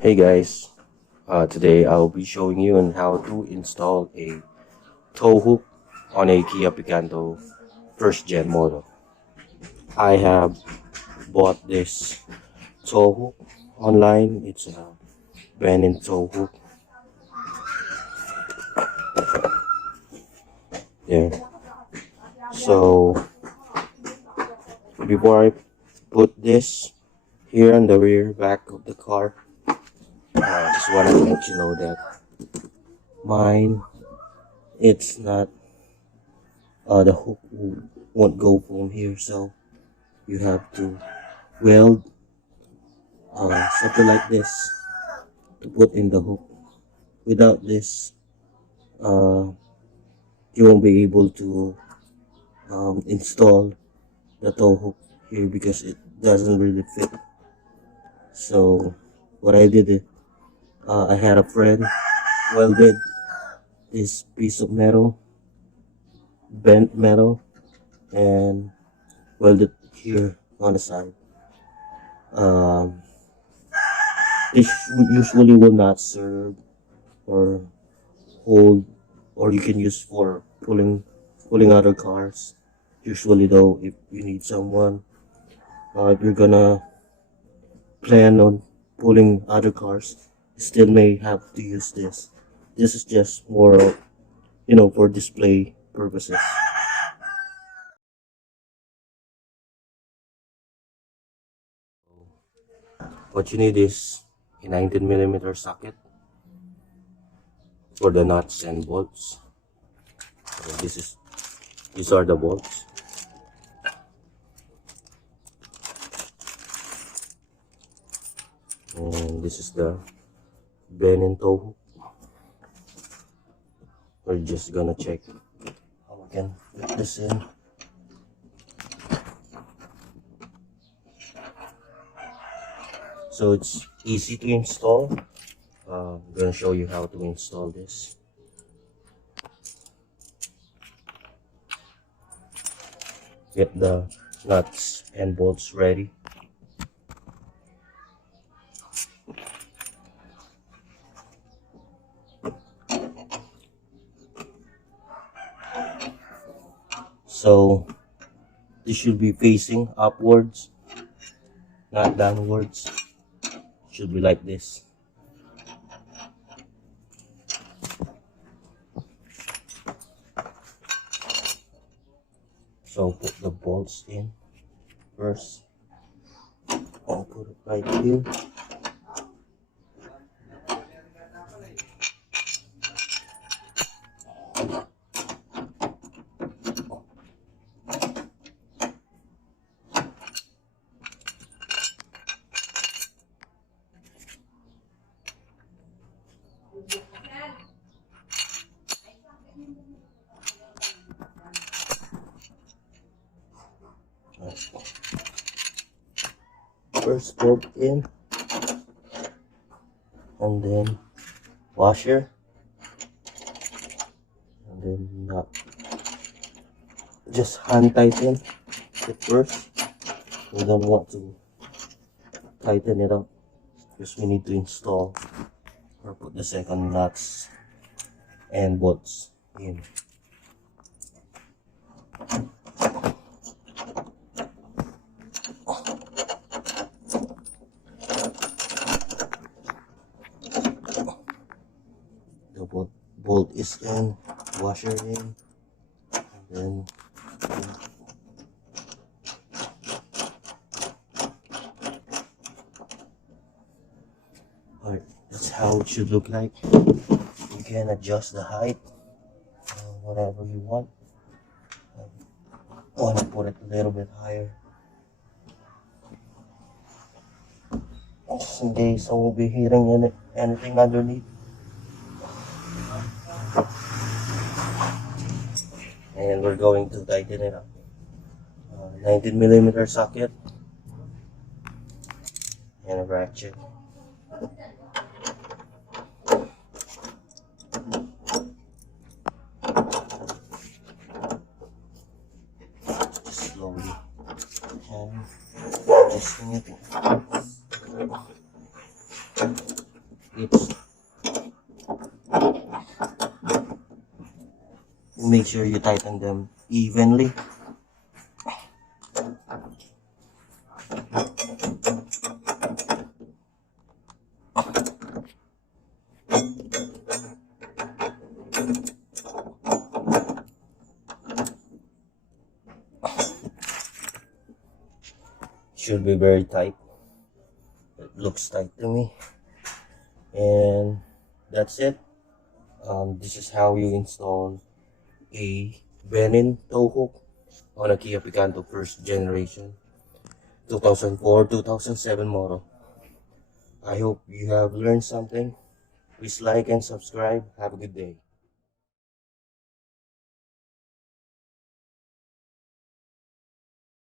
Hey guys, today I'll be showing you on how to install a tow hook on a Kia Picanto first gen model. I have bought this tow hook online. It's a Benen tow hook. There. So before I put this here on the rear back of the car, I just want to let you know that mine, it's not, the hook won't go from here, so you have to weld something like this to put in the hook. Without this, uh, you won't be able to install the tow hook here because it doesn't really fit. So what I did is, I had a friend welded this piece of metal, bent metal, and welded here on the side. Um, this usually will not serve or hold, or you can use for pulling other cars. Usually though, if you need someone, if you're gonna plan on pulling other cars, you still may have to use this. This is just more of, for display purposes. What you need is a 19mm socket for the nuts and bolts. So these are the bolts. And this is the Benen tow hook. We're just gonna check how we can fit this in. So it's easy to install. I'm gonna show you how to install this. Get the nuts and bolts ready. So this should be facing upwards, not downwards. Should be like this. So put the bolts in first. I'll put it right here. First bolt in, and then washer, and then nut. Just hand tighten it first. We don't want to tighten it up because we need to install or put the second nuts and bolts in. The bolt is in, washer in, and then alright, that's how it should look like. You can adjust the height, whatever you want. I want to put it a little bit higher, just in case I won't be hitting anything underneath. And we're going to tighten it up. 19mm socket and a ratchet. Slowly and adjusting it. it's make sure you tighten them evenly. Should be very tight. It looks tight to me. And that's it. This is how you install a Benen tow hook on a Kia Picanto first generation 2004-2007 model. I hope you have learned something. Please like and subscribe. Have a good day.